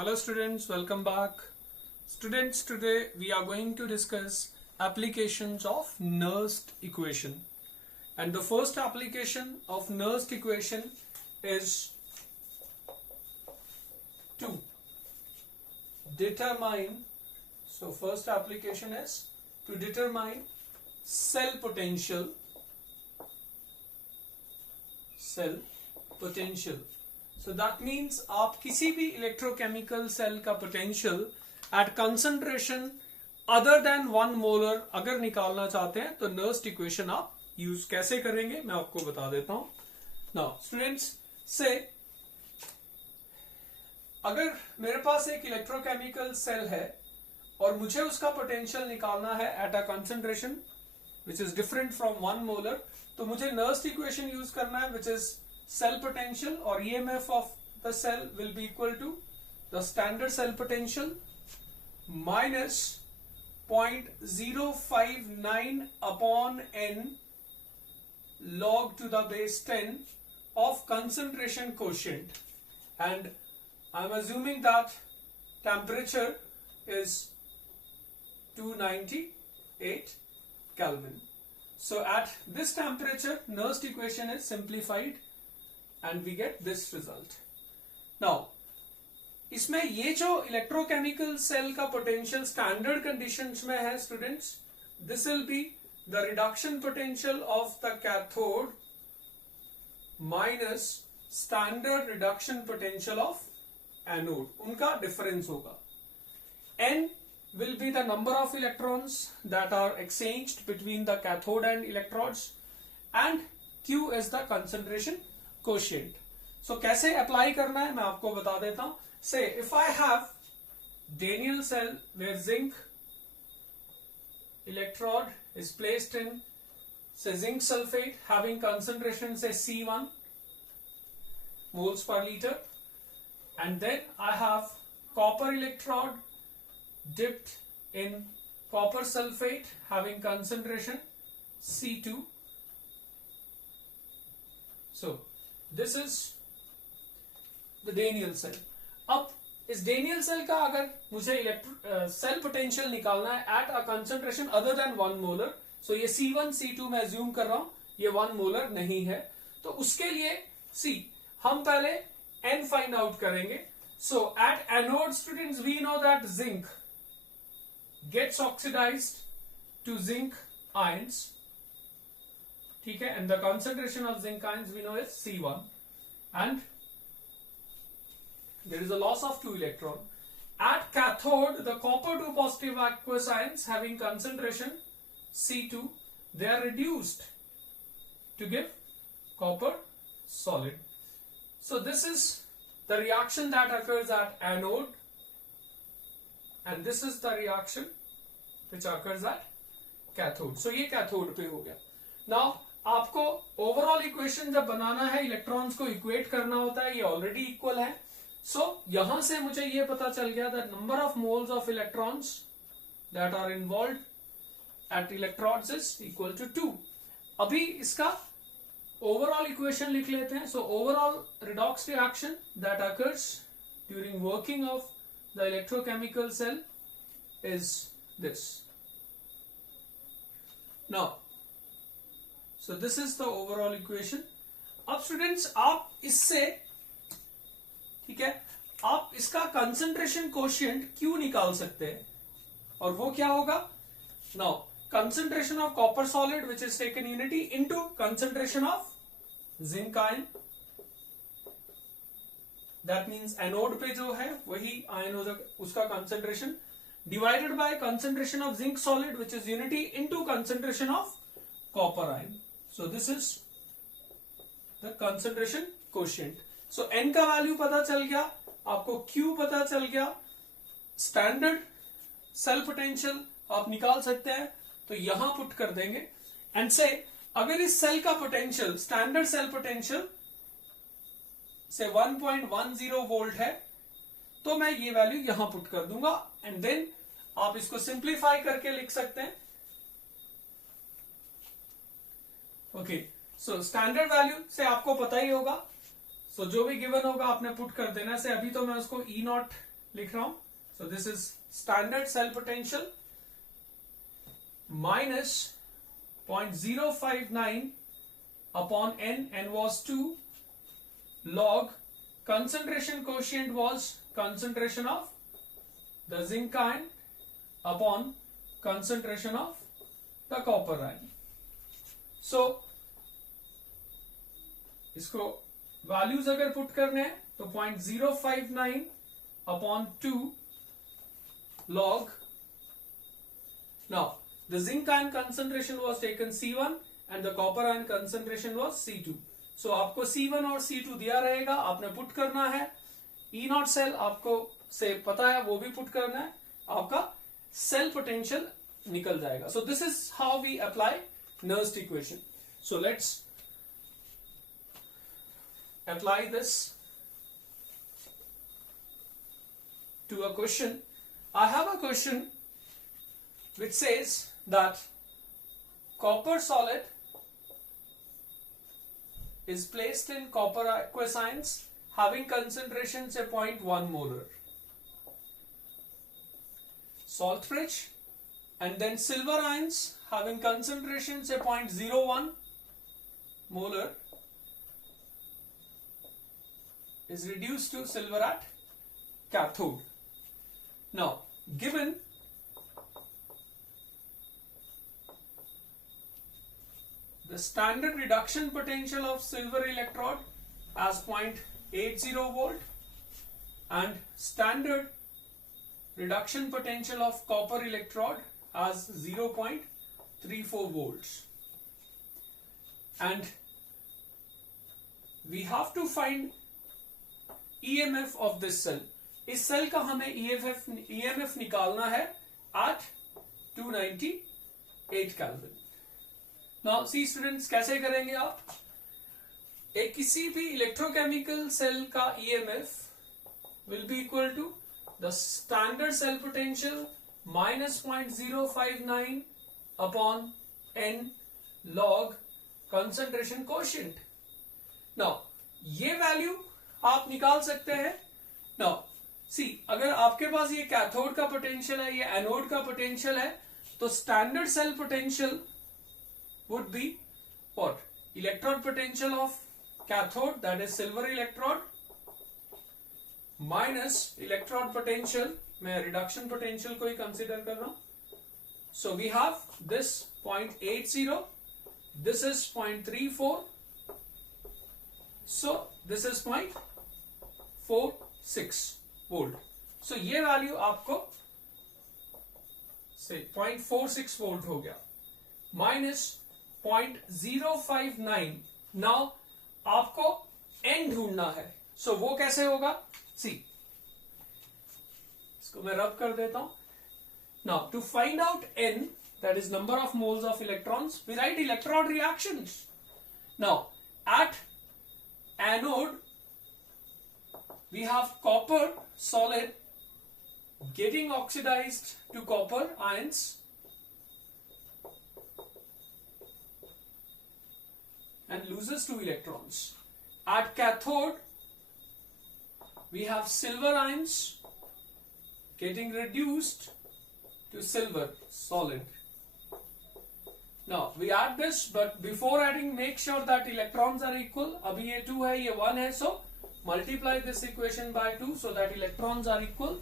Hello students, welcome back. Students, today we are going to discuss applications of Nernst equation. And the first application of Nernst equation is to determine, so first application is to determine cell potential. So that means आप किसी भी electrochemical cell का potential at concentration other than 1 molar अगर निकालना चाहते हैं तो Nernst equation आप यूज कैसे करेंगे मैं आपको बता देता हूं. नाउ स्टूडेंट्स से अगर मेरे पास एक इलेक्ट्रोकेमिकल सेल है और मुझे उसका पोटेंशियल निकालना है at a concentration which is different from 1 molar, तो मुझे नर्स्ट इक्वेशन यूज करना है which is cell potential or EMF of the cell will be equal to the standard cell potential minus 0.059 upon n log to the base 10 of concentration quotient, and I'm assuming that temperature is 298 Kelvin. So at this temperature Nernst equation is simplified and we get this result. Now इसमें ये जो electrochemical cell का potential standard conditions में है students, this will be the reduction potential of the cathode minus standard reduction potential of anode, उनका difference होगा. N will be the number of electrons that are exchanged between the cathode and electrodes and Q is the concentration quotient. So कैसे apply करना है मैं आपको बता देता हूं. Say if I have Daniell cell where zinc electrode is placed in say zinc sulfate having concentration say C1 moles per liter, and then I have copper electrode dipped in copper sulfate having concentration C2. So this is the Daniell cell. अब इस Daniell cell का अगर मुझे cell potential निकालना है at a concentration other than 1 molar, so ये C1 C2 मैं assume कर रहा हूं ये 1 मोलर नहीं है, तो उसके लिए हम पहले N फाइंड आउट करेंगे. So at anode students we know that zinc gets oxidised to zinc ions, ठीक है, and the concentration of zinc ions we know is C1, and there is a loss of 2 electron. At cathode the copper 2 positive aqueous ions having concentration C2, they are reduced to give copper solid. So this is the reaction that occurs at anode, and this is the reaction which occurs at cathode. So ये cathode पे हो गया. Now आपको overall equation जब बनाना है electrons को equate करना होता है, ये ऑलरेडी इक्वल है. सो यहां से मुझे ये पता चल गया that number of moles of electrons that are involved at electrodes is equal to 2. अभी इसका ओवरऑल इक्वेशन लिख लेते हैं. So overall redox reaction that occurs during working of the electrochemical cell is this. Now so this is the overall equation. अब students आप इससे, ठीक है, आप इसका कंसंट्रेशन कोशिएंट Q निकाल सकते हैं, और वो क्या होगा. Now concentration of copper solid which is taken unity into concentration of zinc ion, that means anode पे जो है वही आयन हो जाएगा, उसका concentration divided by concentration of zinc solid which is unity into concentration of copper ion. So this is the concentration quotient. So N का value पता चल गया, आपको Q पता चल गया, स्टैंडर्ड सेल पोटेंशियल आप निकाल सकते हैं, तो यहां पुट कर देंगे. एंड से अगर इस सेल का पोटेंशियल स्टैंडर्ड सेल पोटेंशियल से 1.10 वोल्ट है तो मैं ये वैल्यू यहां पुट कर दूंगा, एंड देन आप इसको सिंप्लीफाई करके लिख सकते हैं. ओके, सो स्टैंडर्ड वैल्यू से आपको पता ही होगा, सो जो भी गिवन होगा आपने पुट कर देना. से अभी तो मैं उसको E0 लिख रहा हूं. So this is standard cell potential minus 0.059 upon n was 2 log concentration quotient was concentration of the zinc ion upon concentration of the copper ion. So इसको वैल्यूज अगर पुट करने हैं तो 0.059 upon 2 log. Now the zinc ion concentration was taken C1 and the copper ion concentration was C2. So आपको C1 और C2 दिया रहेगा, आपने पुट करना है. E नॉट सेल आपको से पता है, वो भी पुट करना है, आपका सेल पोटेंशियल निकल जाएगा. So this is how we apply Nernst equation. So let's apply this to a question. I have a question which says that copper solid is placed in copper aqueous ions having concentration say 0.1 molar. Saltbridge, and then silver ions having concentration say 0.01 molar is reduced to silver at cathode. Now, given the standard reduction potential of silver electrode as 0.80 volt and standard reduction potential of copper electrode as 0.34 volts, and we have to find EMF of this cell. इस cell का हमें EMF निकालना है at 298 Kelvin. Now see students, कैसे करेंगे आप? एक किसी भी इलेक्ट्रोकेमिकल सेल का EMF will be equal to the standard cell potential minus 0.059 upon n log concentration quotient. Now ये वैल्यू आप निकाल सकते हैं. Now सी, अगर आपके पास ये कैथोड का पोटेंशियल है, ये एनोड का पोटेंशियल है, तो standard cell potential would be what? Electrode potential of cathode, that is silver electrode, minus electrode potential, मैं रिडक्शन पोटेंशियल को ही कंसीडर कर रहा हूं. So we have this 0.80, this is 0.34, so this is 0.46 volt. So ये value आपको से 0.46 volt हो गया माइनस 0.059. नाउ आपको n ढूंढना है. सो वो कैसे होगा? सी, इसको मैं रब कर देता हूं. Now to find out n, that is number of moles of electrons, we write electron reactions. Now at anode we have copper solid getting oxidized to copper ions and loses 2 electrons. At cathode we have silver ions getting reduced to silver solid. Now we add this, but before adding make sure that electrons are equal. अभी ये 2 है, ये 1 है, so multiply this equation by 2 so that electrons are equal.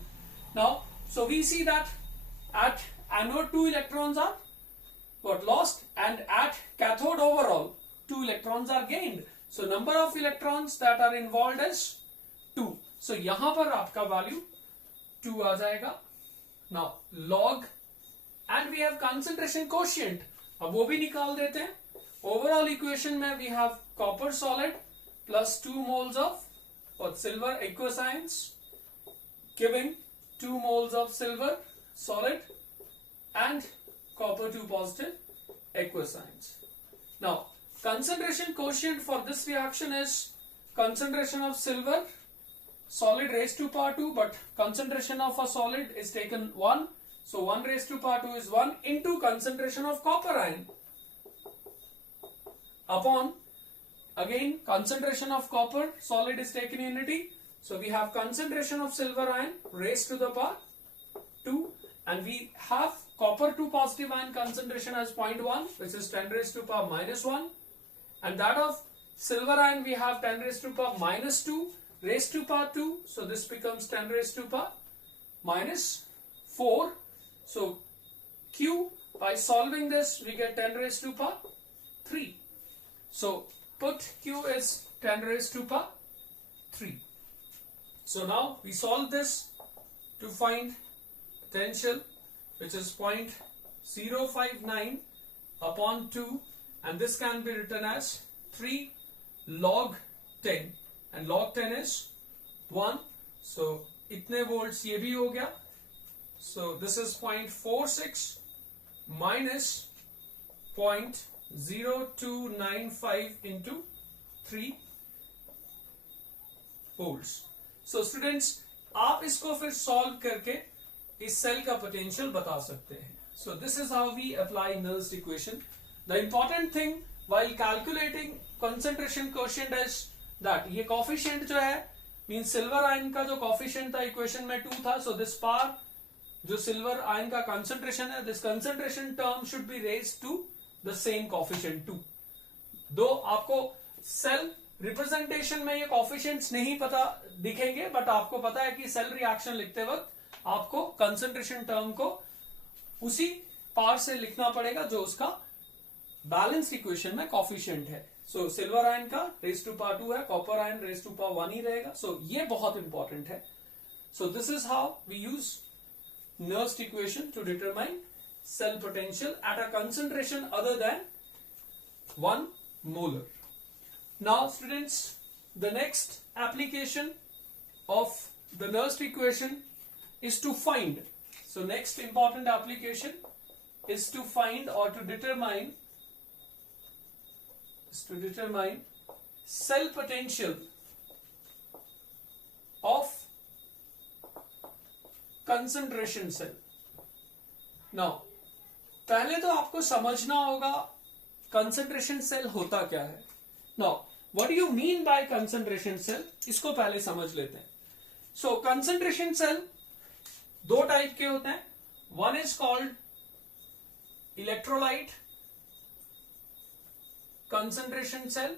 Now, so we see that at anode 2 electrons are got lost, and at cathode overall 2 electrons are gained. So number of electrons that are involved is 2. So यहां पर आपका value 2 आ जाएगा. Now log, and we have concentration quotient. अब वो भी निकाल देते हैं. Overall equation में we have copper solid plus 2 moles of silver aqueous ions giving 2 moles of silver solid and copper 2 positive aqueous ions. Now concentration quotient for this reaction is concentration of silver solid raised to power 2, but concentration of a solid is taken 1, so 1 raised to power 2 is 1 into concentration of copper ion upon, again concentration of copper solid is taken unity, So we have concentration of silver ion raised to the power 2, and we have copper 2 positive ion concentration as 0.1, which is 10 raised to power minus 1, and that of silver ion we have 10 raised to power minus 2 raised to power 2, so this becomes 10 raised to power minus 4. So Q, by solving this, we get 10 raised to power 3. So put Q is 10 raised to power 3. So now we solve this to find potential, which is 0.059 upon 2, and this can be written as 3 log 10, and log 10 is 1. So itne volts ye bhi ho gaya. So this is 0.46 minus 0.0295 into 3 volts. So students, आप इसको फिर solve करके इस cell का potential बता सकते हैं. So this is how we apply Nernst equation. The important thing while calculating concentration quotient is that ये coefficient जो है means silver ion का जो coefficient था equation में 2 था. So this power जो silver ion का concentration है, this concentration term should be raised to the same coefficient 2. दो आपको सेल रिप्रेजेंटेशन में ये कोफिशिएंट्स नहीं पता दिखेंगे, बट आपको पता है कि सेल रिएक्शन लिखते वक्त आपको कंसंट्रेशन टर्म को उसी पावर से लिखना पड़ेगा जो उसका बैलेंस्ड इक्वेशन में कोफिशिएंट है. सो सिल्वर आयन का रेज टू पावर 2 है, copper ion raise to power 1 ही रहेगा. सो ये बहुत इंपॉर्टेंट है. So this is how we use Nernst equation to determine cell potential at a concentration other than 1 molar. Now students, the next application of the Nernst equation is to find. So next important application is to find or to determine cell potential of concentration cell. Now पहले तो आपको समझना होगा concentration cell होता क्या है. Now what do you mean by concentration cell? इसको पहले समझ लेते हैं. So concentration cell दो टाइप के होते हैं. One is called electrolyte concentration cell,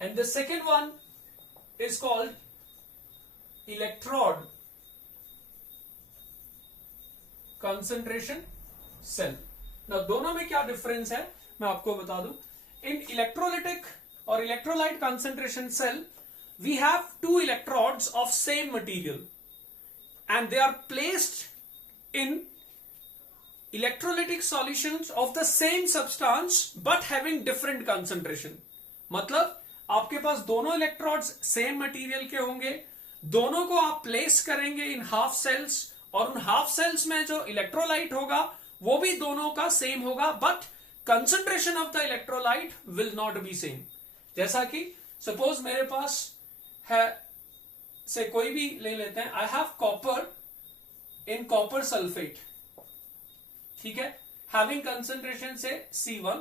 and the second one is called electrode concentration cell. Now दोनों में क्या डिफरेंस है मैं आपको बता दूं. In electrolytic or electrolyte concentration cell, we have two electrodes of same material, and they are placed in electrolytic solutions of the same substance but having different concentration. मतलब आपके पास दोनों electrodes same material के होंगे, दोनों को आप place करेंगे in half sales, और उन हाफ सेल्स में जो इलेक्ट्रोलाइट होगा वो भी दोनों का सेम होगा, but concentration of the electrolyte will not be same. जैसा कि सपोज मेरे पास है, से कोई भी ले लेते हैं, I have copper in copper sulphate, ठीक है, having concentration say C1,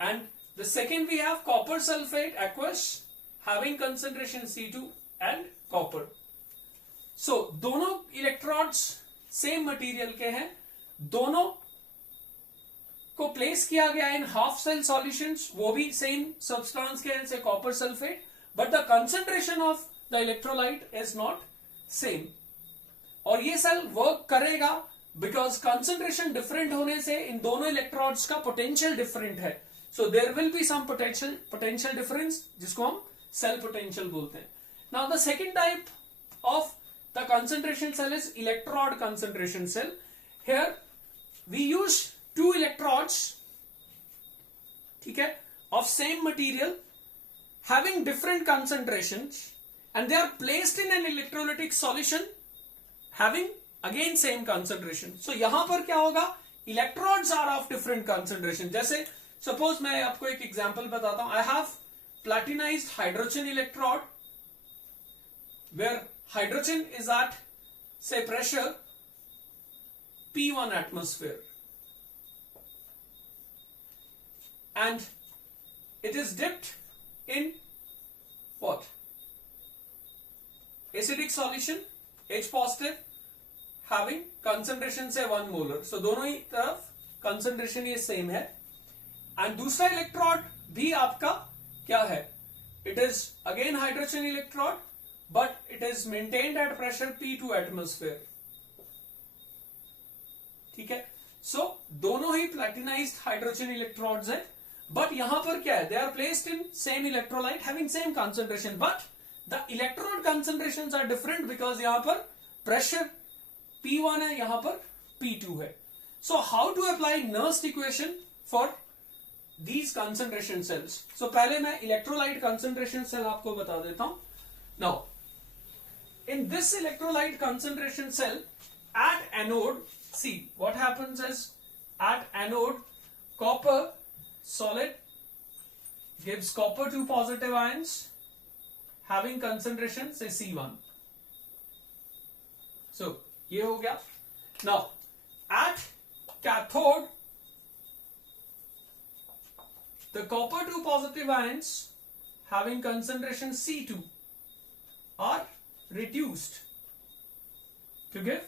and the second we have copper sulphate aqueous having concentration C2 and copper. So दोनों इलेक्ट्रोड्स सेम मटेरियल के हैं, दोनों को प्लेस किया गया इन हाफ सेल सॉल्यूशंस, वो भी सेम सब्सटेंस के हैं, say copper sulphate, but the concentration of the electrolyte is not same. और ये सेल वर्क करेगा बिकॉज कंसंट्रेशन डिफरेंट होने से इन दोनों इलेक्ट्रोड्स का पोटेंशियल डिफरेंट है. So there will be some potential difference जिसको हम सेल पोटेंशियल बोलते हैं. Now the second type of the concentration cell is electrode concentration cell. Here we use two electrodes, ठीक है, of same material having different concentrations, and they are placed in an electrolytic solution having again same concentration. So यहां पर क्या होगा, electrodes are of different concentration. जैसे suppose मैं आपको एक एग्जांपल बताता हूं. I have platinized hydrogen electrode where hydrogen is at, say, pressure P1 atmosphere, and it is dipped in what? Acidic solution H positive having concentration से 1 molar, सो दोनों ही तरफ concentration ये सेम है। एंड दूसरा इलेक्ट्रोड भी आपका क्या है, it is again hydrogen electrode but it is maintained at pressure P2 atmosphere, ठीक है। सो दोनों ही प्लैटिनाइज्ड हाइड्रोजन इलेक्ट्रोड्स है, बट यहां पर क्या है, they are placed in same electrolyte having same concentration, but the electrode concentrations are different because यहां पर प्रेशर P1 है, यहां पर P2 है। So how to apply Nernst equation for these concentration cells. So पहले मैं इलेक्ट्रोलाइट कंसंट्रेशन सेल आपको बता देता हूं। Now in this electrolyte concentration cell at anode, see what happens is at anode copper solid gives copper 2 positive ions having concentration say C1, so ये हो गया। now at cathode the copper 2 positive ions having concentration C2 are reduced to give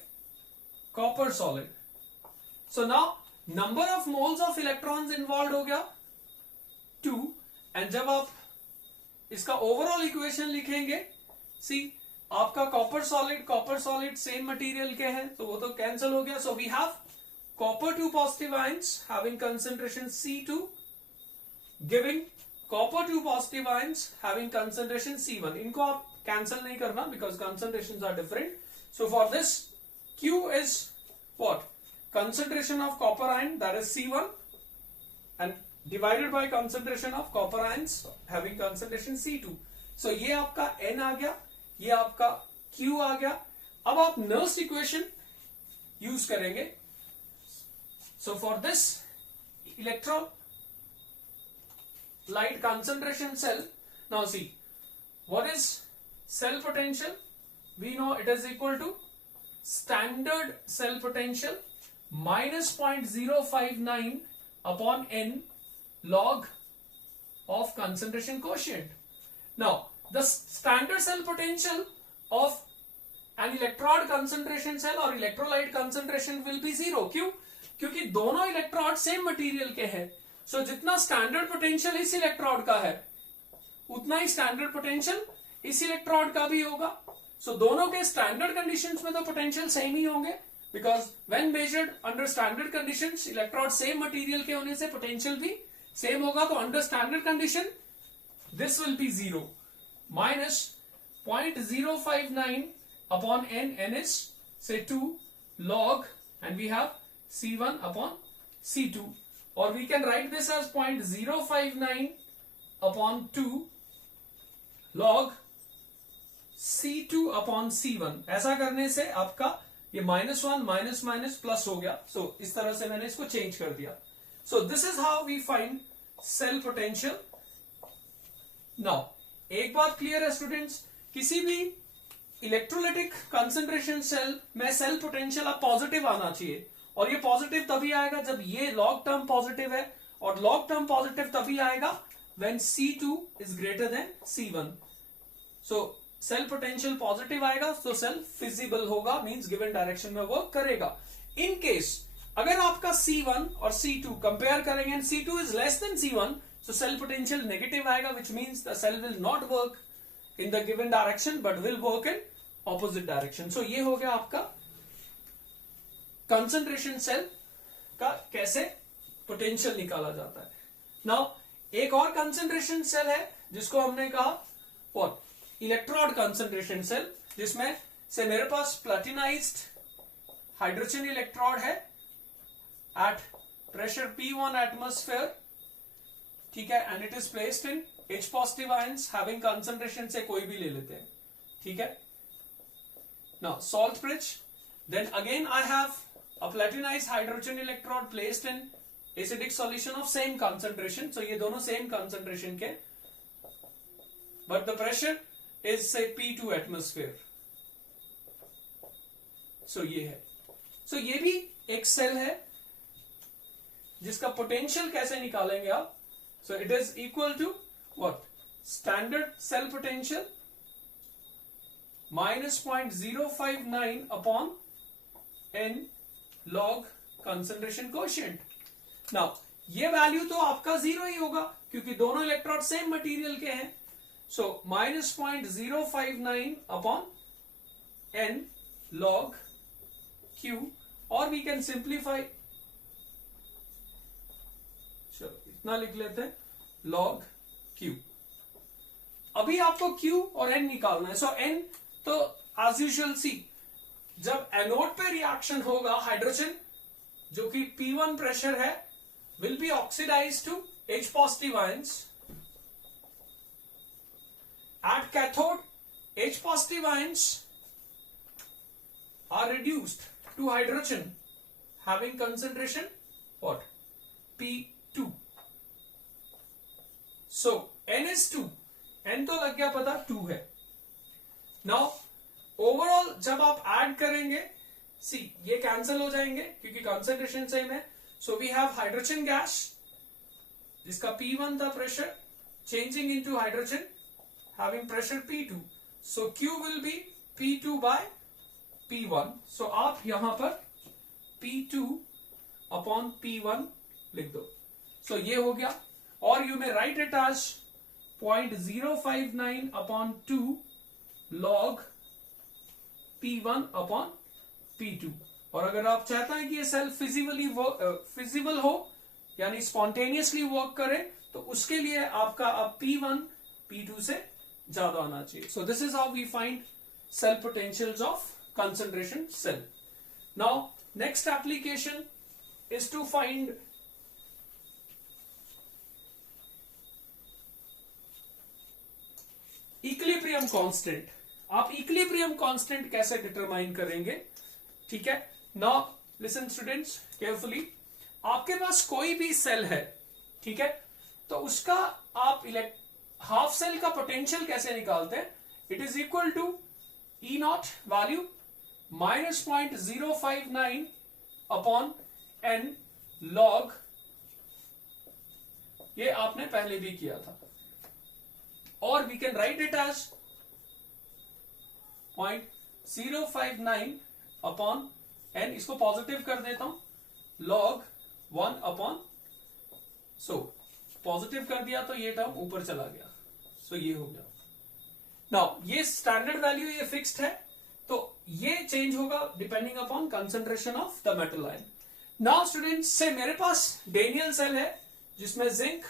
copper solid. So now number of moles of electrons involved हो गया 2, and जब आप इसका overall equation लिखेंगे, सी आपका कॉपर सॉलिड सेम मटेरियल के हैं तो वो तो कैंसिल हो गया। So we have copper 2 positive ions having concentration C2 giving copper 2 positive ions having concentration C1। इनको आप कैंसिल नहीं करना because concentrations are different. So for this Q is what? Concentration of copper ion, that is C1, and divided by concentration of copper ions having concentration C2. So ये आपका N आ गया, ये आपका Q आ गया। अब आप नर्स्ट इक्वेशन यूज करेंगे। So for this electrolyte concentration cell, now see what is cell potential? We know it is equal to standard cell potential minus 0.059 upon n log of concentration quotient. Now the standard cell potential of an electrode concentration cell or electrolyte concentration will be 0. क्यों? क्योंकि दोनों electrode same material के हैं। सो जितना standard potential इस electrode का है उतना ही स्टैंडर्ड पोटेंशियल इस इलेक्ट्रोड का भी होगा। सो दोनों के स्टैंडर्ड कंडीशंस में तो पोटेंशियल सेम ही होंगे because when measured under standard conditions electrode same material के होने से पोटेंशियल भी सेम होगा। तो under standard condition this will be 0 minus 0.059 upon n is say 2 log, and we have C1 upon C2, or we can write this as 0.059 upon 2 log C2 upon C1। ऐसा करने से आपका ये -1 minus minus plus हो गया। सो इस तरह से मैंने इसको चेंज कर दिया। So this is how we find cell potential. Now एक बात क्लियर है स्टूडेंट्स, किसी भी इलेक्ट्रोलाइटिक कंसंट्रेशन सेल में सेल पोटेंशियल अब पॉजिटिव आना चाहिए, और ये पॉजिटिव तभी आएगा जब ये लॉग टर्म पॉजिटिव है, और लॉग टर्म पॉजिटिव तभी आएगा when C2 is greater than C1। So cell potential positive आएगा तो सेल फिजिबल होगा, मींस गिवन डायरेक्शन में वर्क करेगा। इन केस अगर आपका C1 और C2 कंपेयर करेंगे and C2 is less than C1, so cell potential negative आएगा, which means the cell will not work in the given direction but will work in opposite direction। so ये हो गया आपका concentration cell का कैसे potential निकाला जाता है। now एक और concentration cell है जिसको हमने कहा what? electrode concentration cell, जिसमें से मेरे पास platinized hydrogen electrode है at pressure P1 atmosphere, ठीक है, and it is placed in H positive ions having concentration say कोई भी ले लेते हैं, ठीक है। Now salt bridge, then again I have a platinised hydrogen electrode placed in acidic solution of same concentration. So ये दोनों सेम कंसंट्रेशन के, but the pressure is say P2 atmosphere. सो ये है। सो ये भी एक सेल है जिसका पोटेंशियल कैसे निकालेंगे आप। So it is equal to what? Standard cell potential -0.059 upon n log concentration quotient. Now ये वैल्यू तो आपका 0 ही होगा क्योंकि दोनों इलेक्ट्रोड सेम मटेरियल के हैं। सो -0.059 अपॉन n log Q, और वी कैन सिंप्लीफाई, चलो इतना लिख लेते हैं, log Q। अभी आपको Q और N निकालना है। सो N तो एज यूजुअल सी, जब एनोड पे रिएक्शन होगा, हाइड्रोजन जो कि P1 प्रेशर है will be oxidized to H positive ions. At cathode, H positive ions are reduced to hydrogen having concentration what? P2. So N is 2. N तो लग गया पता, 2 है। Now ओवरऑल जब आप ऐड करेंगे, सी ये कैंसिल हो जाएंगे क्योंकि कंसंट्रेशन सेम है। So we have hydrogen gas जिसका P1 था pressure, changing into hydrogen having pressure P2। So Q will be P2 by P1। सो आप यहां पर P2 अपॉन P1 लिख दो। सो ये हो गया, और you may write it as 0.059 upon 2 log P1 upon P2। और अगर आप चाहते हैं कि ये सेल फिजिबल हो यानी स्पॉन्टेनियसली वर्क करे, तो उसके लिए आपका अब P1 P2 से ज्यादा आना चाहिए। So this is how we find cell potentials of concentration cell. Now next application is to find equilibrium constant. आप इक्विलिब्रियम कांस्टेंट कैसे डिटरमाइन करेंगे? ठीक है, नाउ लिसन स्टूडेंट्स केयरफुली। आपके पास कोई भी सेल है, ठीक है, तो उसका आप हाफ सेल का पोटेंशियल कैसे निकालते हैं? It is equal to E not value -0.059 upon n log, ये आपने पहले भी किया था, और we can write it as 0.059 upon n, इसको पॉजिटिव कर देता हूं, log 1 अपॉन, सो पॉजिटिव कर दिया तो ये टर्म ऊपर चला गया, सो ये हो गया। नाउ ये स्टैंडर्ड वैल्यू, ये फिक्स्ड है, तो ये चेंज होगा depending upon concentration of the metal ion. Now students, say मेरे पास डेनियल सेल है जिसमें जिंक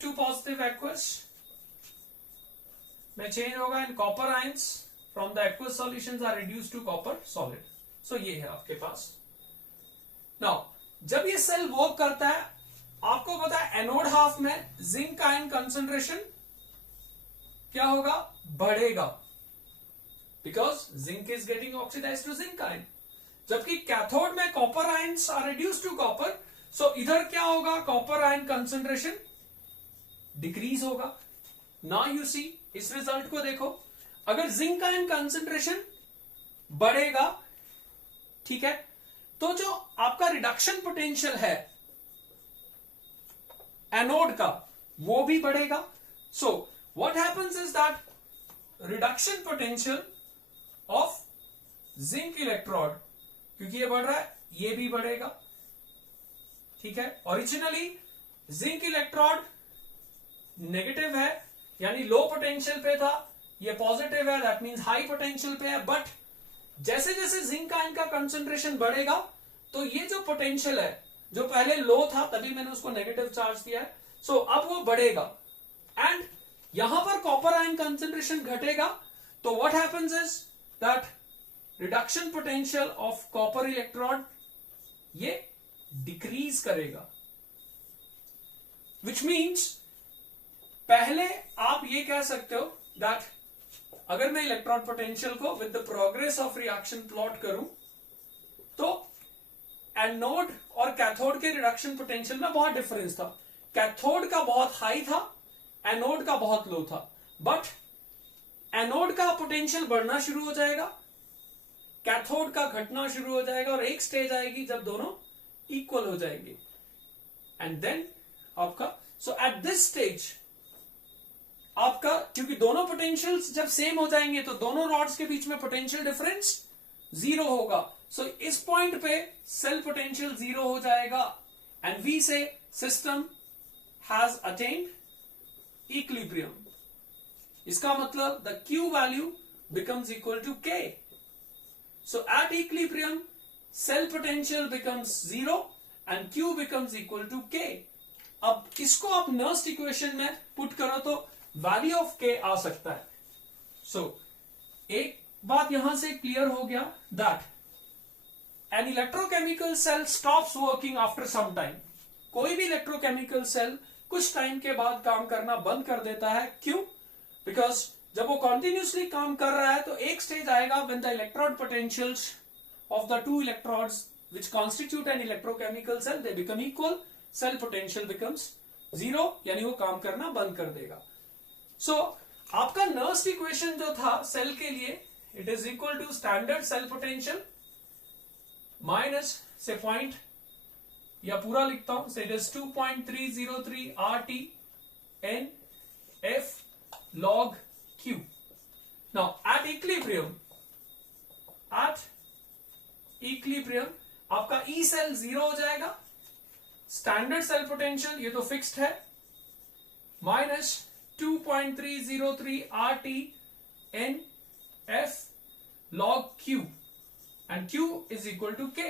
2 पॉजिटिव एक्वस में चेंज होगा in copper ions from the aqueous solutions are reduced to copper solid. So ये है आपके पास। नाउ जब ये सेल वर्क करता है, आपको पता है एनोड हाफ में जिंक आयन कंसंट्रेशन क्या होगा? बढ़ेगा, because zinc is getting oxidised to zinc ion. जबकि कैथोड में copper ions are reduced to copper, so इधर क्या होगा? कॉपर आयन कंसंट्रेशन डिक्रीज होगा। नाउ यू सी, इस रिजल्ट को देखो, अगर जिंक आयन कंसंट्रेशन बढ़ेगा, ठीक है, तो जो आपका रिडक्शन पोटेंशियल है एनोड का, वो भी बढ़ेगा। So what happens is that reduction potential of zinc electrode, क्योंकि ये बढ़ रहा है, ये भी बढ़ेगा, ठीक है। ओरिजिनली जिंक इलेक्ट्रोड नेगेटिव है, यानी लो पोटेंशियल पे था, ये पॉजिटिव है, दैट मींस हाई पोटेंशियल पे है। बट जैसे जैसे जिंक आयन का कंसंट्रेशन बढ़ेगा, तो ये जो पोटेंशियल है, जो पहले लो था, तभी मैंने उसको नेगेटिव चार्ज दिया है, सो अब वो बढ़ेगा। एंड यहां पर कॉपर आयन कंसंट्रेशन घटेगा, तो what happens is that reduction potential of copper electrode ये डिक्रीज करेगा, विच मीन्स पहले आप ये कह सकते हो दैट अगर मैं इलेक्ट्रॉन पोटेंशियल को with the progress of reaction plot करूं, तो एनोड और कैथोड के रिडक्शन पोटेंशियल में बहुत डिफरेंस था। कैथोड का बहुत हाई था, एनोड का बहुत लो था। बट एनोड का पोटेंशियल बढ़ना शुरू हो जाएगा, कैथोड का घटना शुरू हो जाएगा, और एक स्टेज आएगी जब दोनों इक्वल हो जाएंगे। एंड देन आपका, सो एट दिस स्टेज आपका, क्योंकि दोनों पोटेंशियल्स जब सेम हो जाएंगे तो दोनों रॉड्स के बीच में पोटेंशियल डिफरेंस 0 होगा. सो इस पॉइंट पे सेल पोटेंशियल 0 हो जाएगा एंड वी से सिस्टम हैज अटेन्ड इक्विलिब्रियम. इसका मतलब the Q value becomes equal to K. So at equilibrium, cell potential becomes 0 and Q becomes equal to K. अब इसको आप नर्स्ट इक्वेशन में पुट करो तो वैल्यू ऑफ K आ सकता है. So एक बात यहां से क्लियर हो गया that an electrochemical cell stops working after some time. कोई भी इलेक्ट्रोकेमिकल सेल कुछ टाइम के बाद काम करना बंद कर देता है. क्यों? बिकॉज जब वो कंटिन्यूसली काम कर रहा है तो एक स्टेज आएगा when the electrode potentials of the two electrodes which constitute an electrochemical cell they become equal, cell potential becomes 0, यानी वो काम करना बंद कर देगा. So आपका नर्स्ट इक्वेशन जो था सेल के लिए, it is equal to standard cell potential minus से पॉइंट या पूरा लिखता हूं, so it is 2.303 RT n F log Q. Now at equilibrium आपका E सेल 0 हो जाएगा. स्टैंडर्ड सेल पोटेंशियल ये तो फिक्स्ड है, minus 2.303 RT n F log Q and Q is equal to K.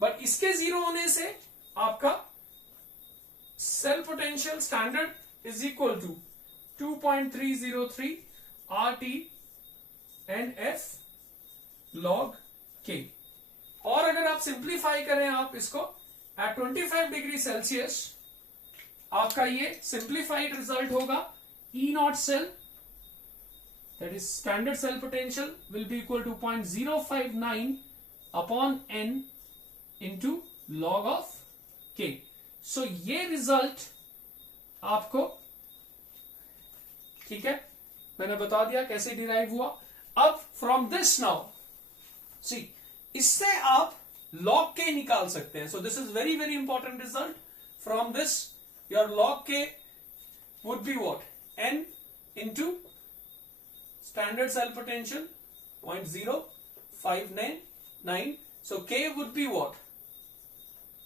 But इसके 0 होने से आपका cell potential standard is equal to 2.303 RT NF log K. और अगर आप सिंप्लीफाई करें आप इसको एट 25 डिग्री सेल्सियस, आपका ये सिंप्लीफाइड रिजल्ट होगा E not cell, that is standard cell potential will be equal to 0.059 upon n into log of K. So ये रिजल्ट आपको, ठीक है, मैंने बता दिया कैसे डिराइव हुआ. अब फ्रॉम दिस नाउ सी, इससे आप log K निकाल सकते हैं. सो this is very very important result. From this your log K would be what? n into standard cell potential 0.0599. So K would be what?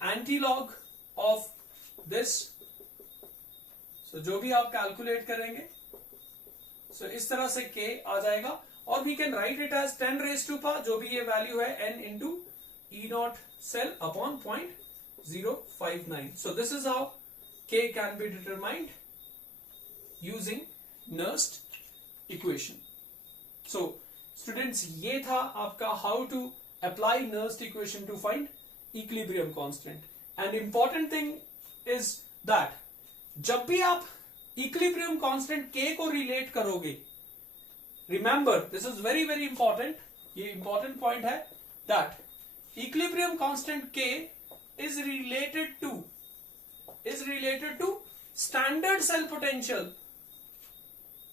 Antilog of this. So जो भी आप calculate करेंगे, so इस तरह से K आ जाएगा. और we can write it as 10 raised to power, जो भी ये वैल्यू है, n into E naught cell upon 0.059. So this is how K can be determined using Nernst equation. So students, ये था आपका how to apply Nernst equation to find equilibrium constant. And important thing is that जब भी आप equilibrium constant K को relate करोगे, remember this is very very important, ये important point है that equilibrium constant K is related to standard cell potential.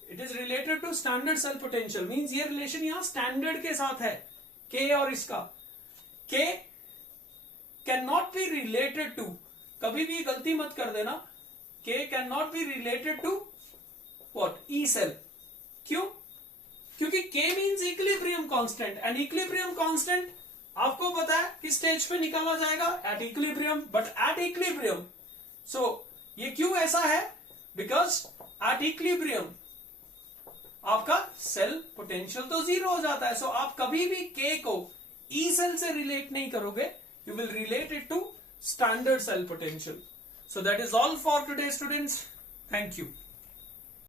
It is related to standard cell potential means ये relation यहाँ standard के साथ है, K और इसका. K cannot be related to, कभी भी गलती मत कर देना, K cannot be related to what? E cell. क्यों? क्योंकि K means equilibrium constant and equilibrium constant आपको पता है किस स्टेज पे निकाला जाएगा? At equilibrium. But at equilibrium, so ये क्यों ऐसा है? Because at equilibrium आपका सेल पोटेंशियल तो 0 हो जाता है. सो आप कभी भी K को E सेल से रिलेट नहीं करोगे, you will relate it to standard cell potential. So that is all for today, students. Thank you.